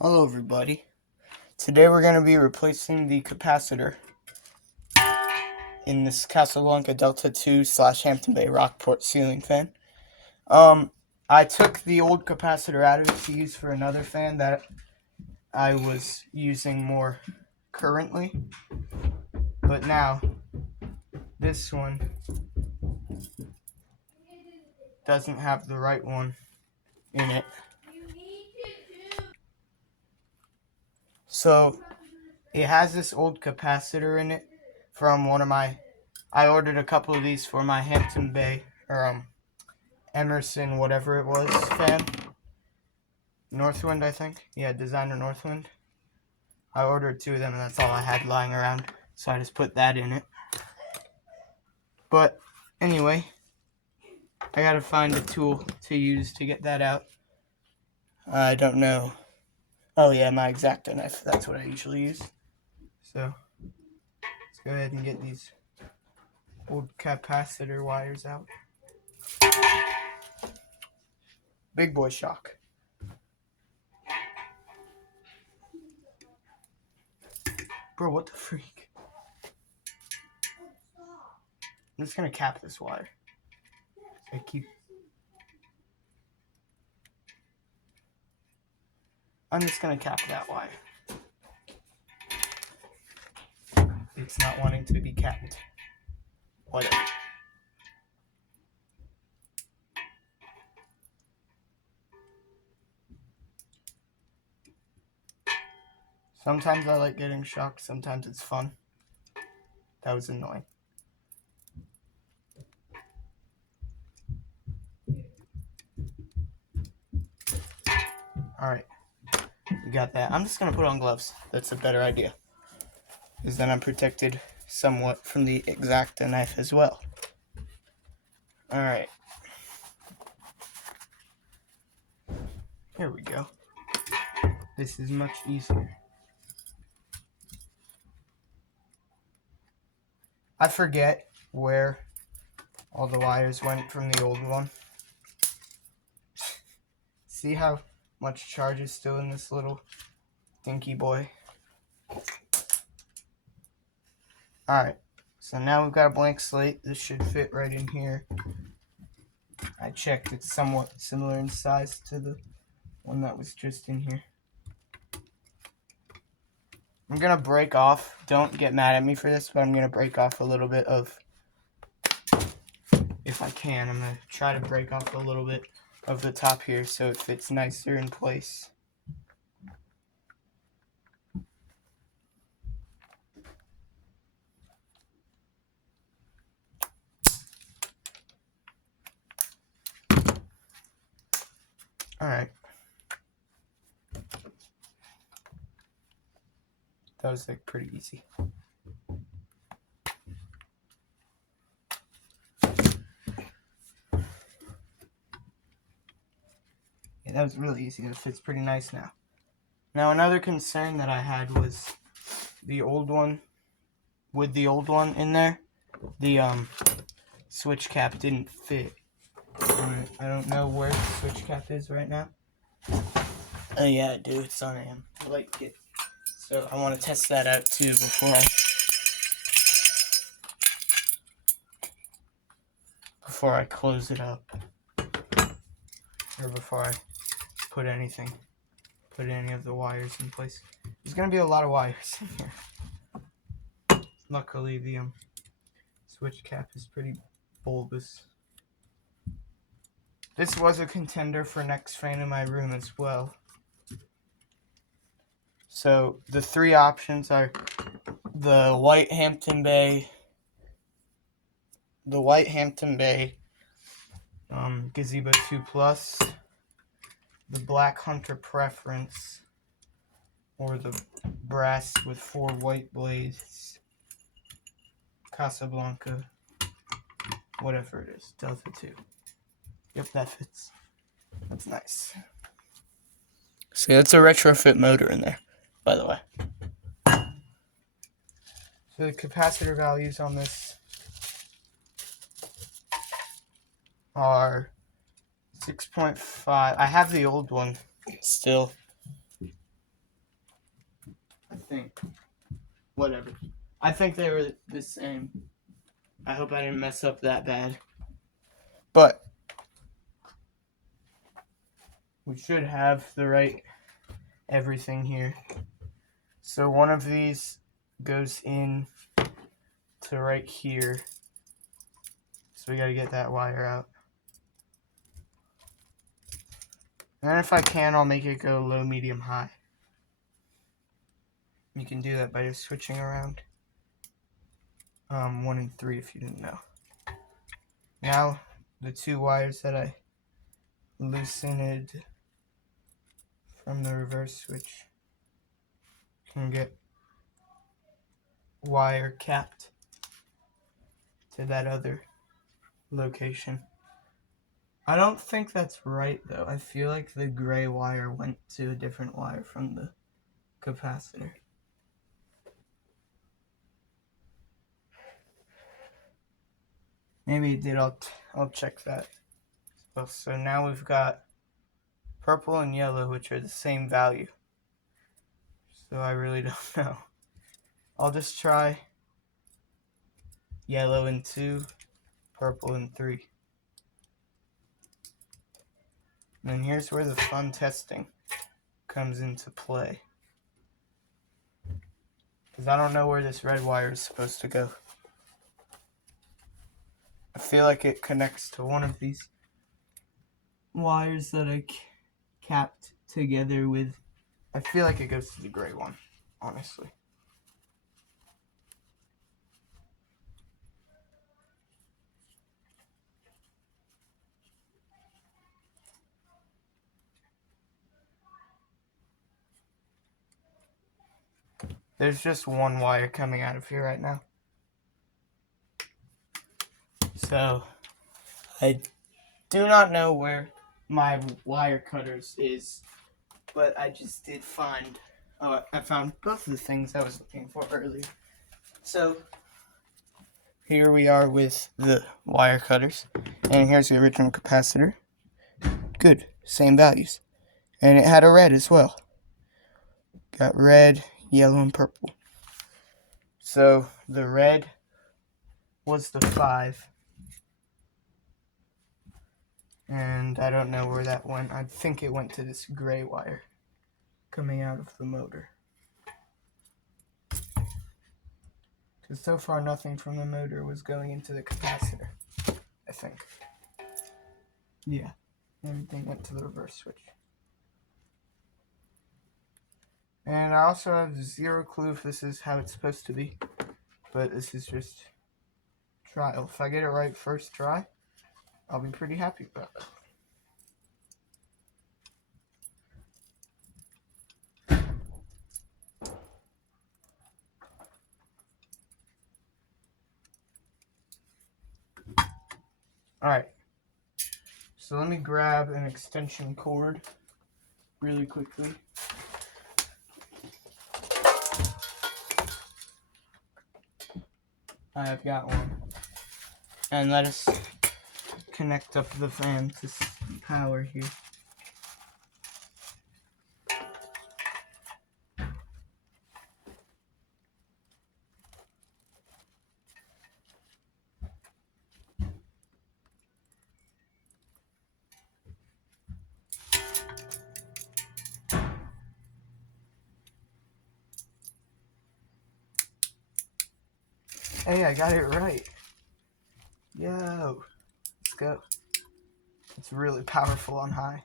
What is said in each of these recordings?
Hello everybody. Today we're going to be replacing the capacitor in this Casablanca Delta 2 / Hampton Bay rockport ceiling fan. I took the old capacitor out of it to use for another fan that I was using more currently. But now, this one doesn't have the right one in it. So, it has this old capacitor in it from one of my... I ordered a couple of these for my Hampton Bay, or Emerson, whatever it was, fan. Northwind, I think. Yeah, designer Northwind. I ordered 2 of them, and that's all I had lying around. So I just put that in it. But, anyway, I gotta find a tool to use to get that out. I don't know. Oh yeah, my X-Acto knife. That's what I usually use. So, let's go ahead and get these old capacitor wires out. Big boy shock. Bro, what the freak? I'm just gonna cap this wire. I'm just gonna cap that wire. It's not wanting to be capped. Whatever. Sometimes I like getting shocked, sometimes it's fun. That was annoying. Alright, we got that. I'm just gonna put on gloves. That's a better idea. Because then I'm protected somewhat from the X-Acto knife as well. Alright. Here we go. This is much easier. I forget where all the wires went from the old one. See how much charge is still in this little dinky boy? Alright, so now we've got a blank slate. This should fit right in here. I checked, it's somewhat similar in size to the one that was just in here. I'm gonna break off, don't get mad at me for this, but I'm gonna break off a little bit of, if I can, I'm gonna try to break off a little bit of the top here so it fits nicer in place. Alright. That was like pretty easy. Yeah, that was really easy. It fits pretty nice now. Now another concern that I had was the old one. With the old one in there, the switch cap didn't fit. I don't know where the switch cap is right now. Oh yeah, I do. It's on a light kit. So I want to test that out too before I close it up, or before I put any of the wires in place. There's gonna be a lot of wires in here. Luckily, the switch cap is pretty bulbous. This was a contender for next fan in my room as well. So the 3 options are the white Hampton Bay, Gazebo 2 Plus, the Black Hunter Preference, or the brass with 4 white blades, Casablanca, whatever it is, Delta 2. Yep, that fits. That's nice. See, that's a retrofit motor in there, by the way. So the capacitor values on this are 6.5. I have the old one still. I think. Whatever. I think they were the same. I hope I didn't mess up that bad. But we should have the right everything here. So one of these goes in to right here. So we gotta get that wire out. And then if I can, I'll make it go low, medium, high. You can do that by just switching around. 1 and 3 if you didn't know. Now, the 2 wires that I loosened from the reverse switch can get wire capped to that other location. I don't think that's right though. I feel like the gray wire went to a different wire from the capacitor. Maybe it did. I'll check that. So now we've got purple and yellow, which are the same value. So I really don't know. I'll just try yellow in 2, purple in 3. And then here's where the fun testing comes into play. Because I don't know where this red wire is supposed to go. I feel like it connects to one of these wires that I capped together with. I feel like it goes to the gray one, honestly. There's just one wire coming out of here right now. So, I do not know where my wire cutters is, but I just did find, I found both of the things I was looking for earlier. So, here we are with the wire cutters, and here's the original capacitor. Good, same values. And it had a red as well. Got red, yellow, and purple. So, the red was the 5. And I don't know where that went. I think it went to this gray wire coming out of the motor. Because so far nothing from the motor was going into the capacitor, I think. Yeah, everything went to the reverse switch. And I also have 0 clue if this is how it's supposed to be. But this is just trial. If I get it right first try, I'll be pretty happy about that. Alright, so let me grab an extension cord really quickly. I have got one. And let us connect up the fan to power here. Hey, I got it right. Yo, let's go. It's really powerful on high.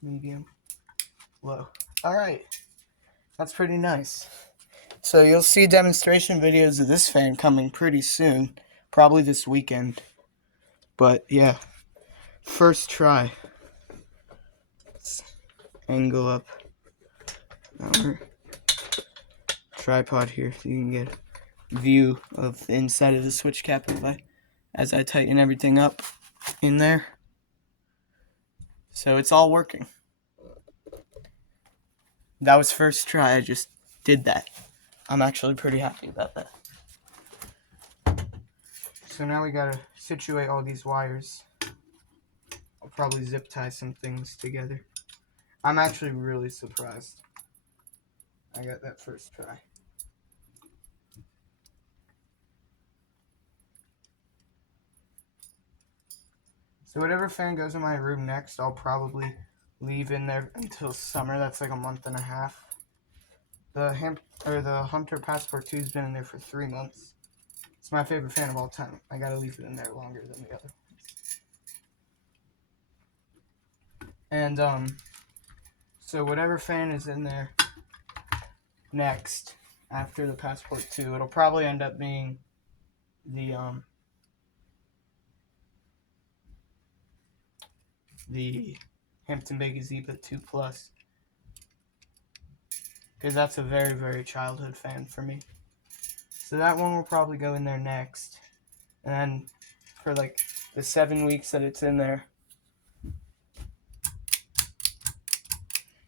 Medium, low. Alright, that's pretty nice. So you'll see demonstration videos of this fan coming pretty soon. Probably this weekend. But yeah, first try. Let's angle up our tripod here so you can get a view of the inside of the switch cap as I tighten everything up in there. So it's all working. That was first try, I just did that. I'm actually pretty happy about that. So now we gotta situate all these wires. I'll probably zip tie some things together. I'm actually really surprised. I got that first try. So whatever fan goes in my room next, I'll probably leave in there until summer. That's like a month and a half. The Hunter Passport 2 has been in there for 3 months. It's my favorite fan of all time. I gotta leave it in there longer than the other ones. And so whatever fan is in there next after the Passport 2, it'll probably end up being the Hampton Zipa 2 Plus, because that's a very, very childhood fan for me. So that one will probably go in there next. And then for like the 7 weeks that it's in there,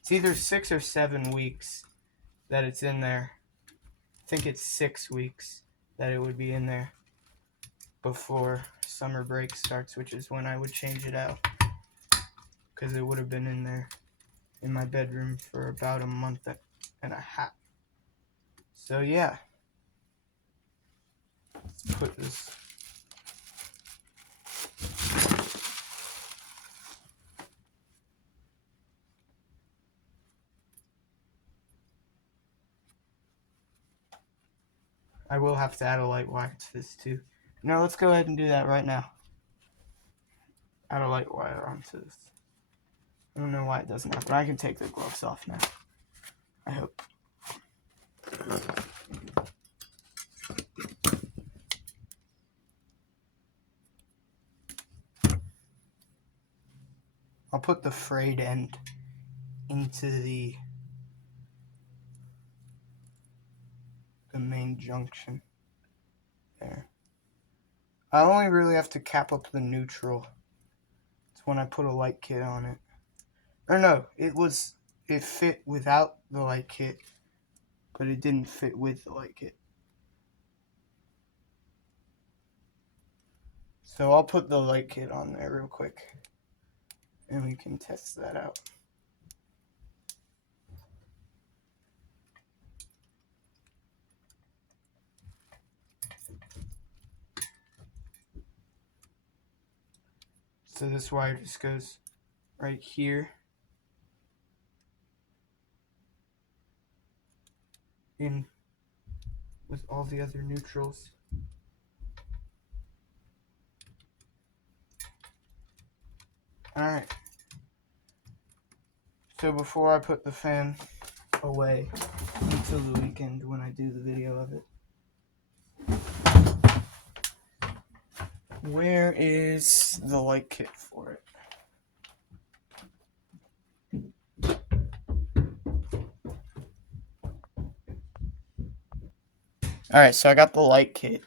it's either 6 or 7 weeks that it's in there. I think it's 6 weeks that it would be in there before summer break starts, which is when I would change it out, because it would have been in there in my bedroom for about a month and a half. So yeah, let's put this. I will have to add a light wire to this too. No, let's go ahead and do that right now. Add a light wire onto this. I don't know why it doesn't happen. I can take the gloves off now, I hope. I'll put the frayed end into the main junction there. I only really have to cap up the neutral. It's when I put a light kit on it. Or no, it fit without the light kit, but it didn't fit with the light kit. So I'll put the light kit on there real quick, and we can test that out. So this wire just goes right here in with all the other neutrals. Alright. So before I put the fan away until the weekend when I do the video of it, where is the light kit for it? Alright, so I got the light kit.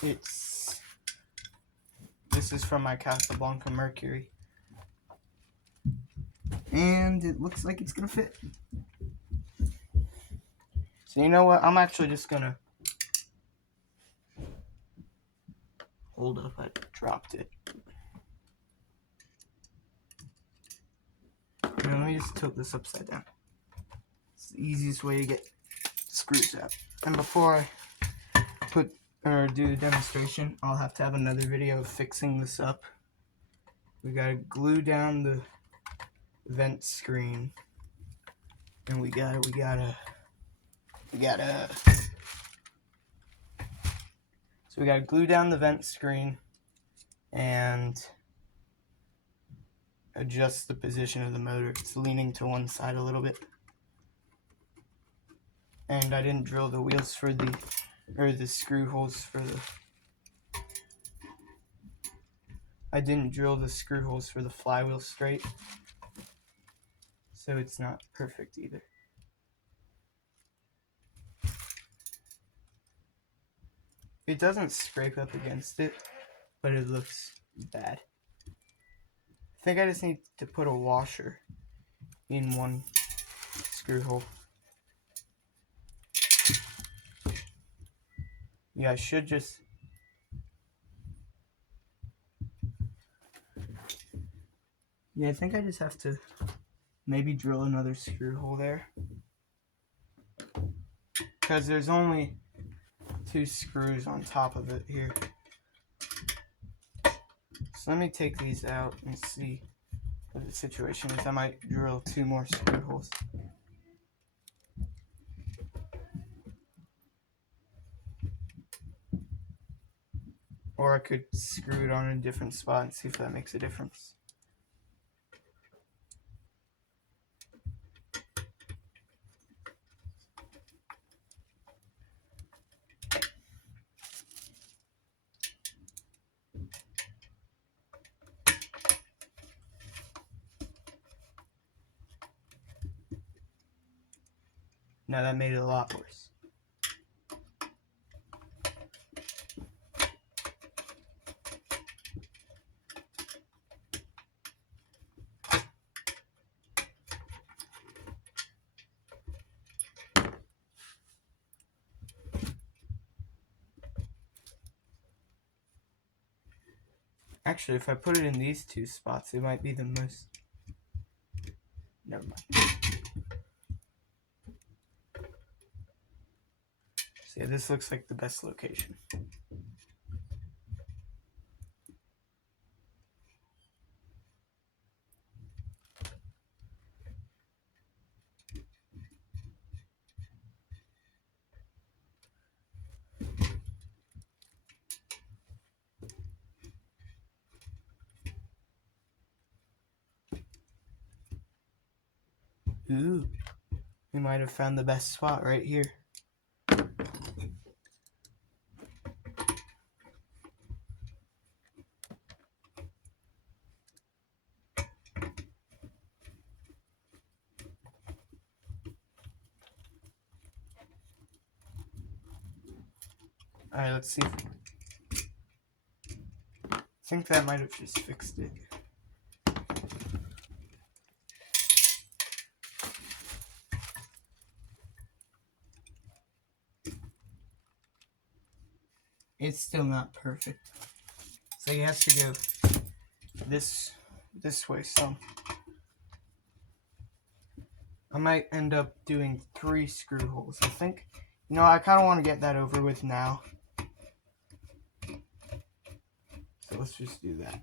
This is from my Casablanca Mercury. And it looks like it's gonna fit. So you know what? I'm actually just gonna hold up, I dropped it. Now let me just tilt this upside down. It's the easiest way to get screws out. And before I do the demonstration, I'll have to have another video of fixing this up. We gotta glue down the vent screen, and we gotta glue down the vent screen and adjust the position of the motor. It's leaning to one side a little bit. And I didn't drill the wheels for the screw holes for the flywheel straight, so it's not perfect either. It doesn't scrape up against it, but it looks bad. I think I just need to put a washer in one screw hole. Yeah, I should just... Yeah, I think I just have to maybe drill another screw hole there. because there's only 2 screws on top of it here. So let me take these out and see what the situation is. I might drill 2 more screw holes. Or I could screw it on a different spot and see if that makes a difference. Now that made it a lot worse. Actually, if I put it in these 2 spots, it might be the most... Never mind. So yeah, this looks like the best location. Ooh, we might have found the best spot right here. Alright, let's see. I think that might have just fixed it. It's still not perfect. So he has to go this way some. I might end up doing 3 screw holes, I think. You know, I kind of want to get that over with now. So let's just do that.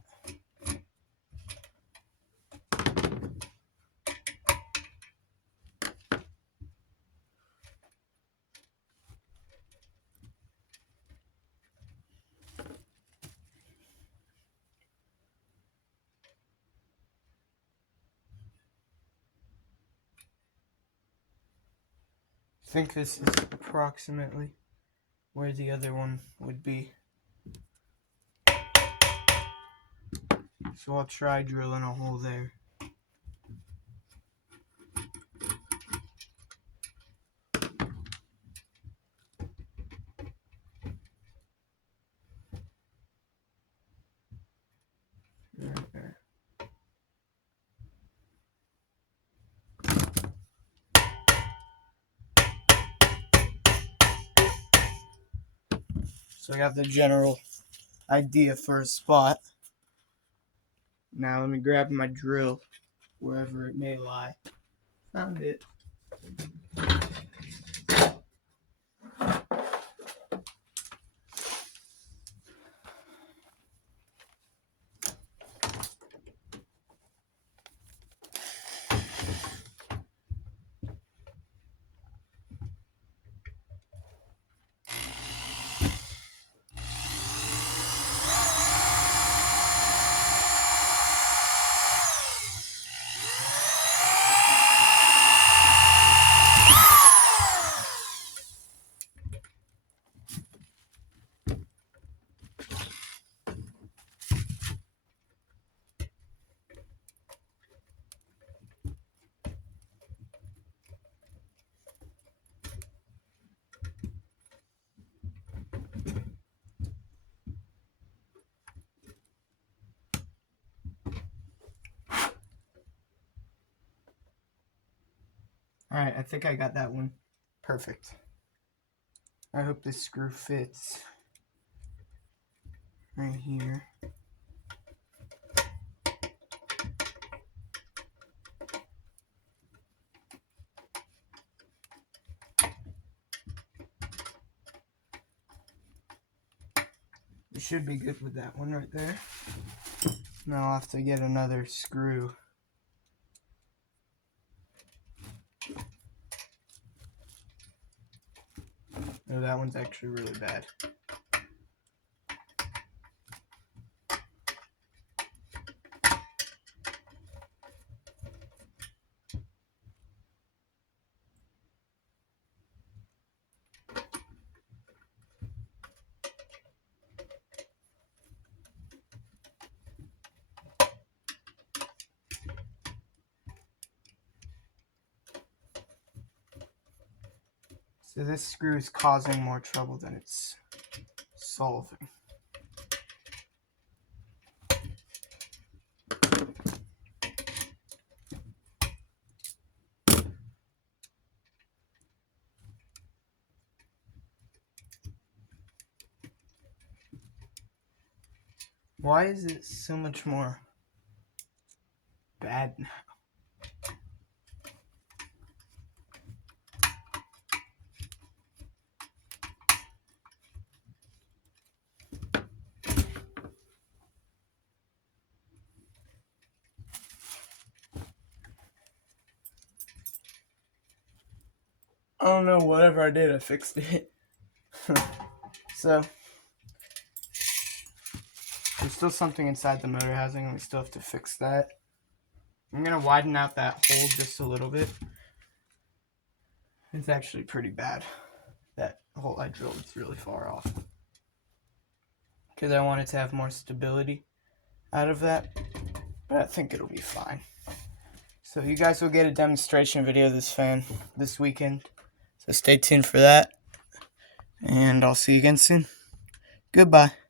I think this is approximately where the other one would be. So I'll try drilling a hole there. Right there. So I got the general idea for a spot. Now let me grab my drill wherever it may lie. Found it. Alright, I think I got that one perfect. I hope this screw fits right here. should be good with that one right there. Now I'll have to get another screw. No, that one's actually really bad. So this screw is causing more trouble than it's solving. Why is it so much more bad now? I don't know, whatever I did, I fixed it. So, there's still something inside the motor housing, and we still have to fix that. I'm going to widen out that hole just a little bit. It's actually pretty bad. That hole I drilled is really far off. Because I wanted to have more stability out of that. But I think it'll be fine. So you guys will get a demonstration video of this fan this weekend. So stay tuned for that. And I'll see you again soon. Goodbye.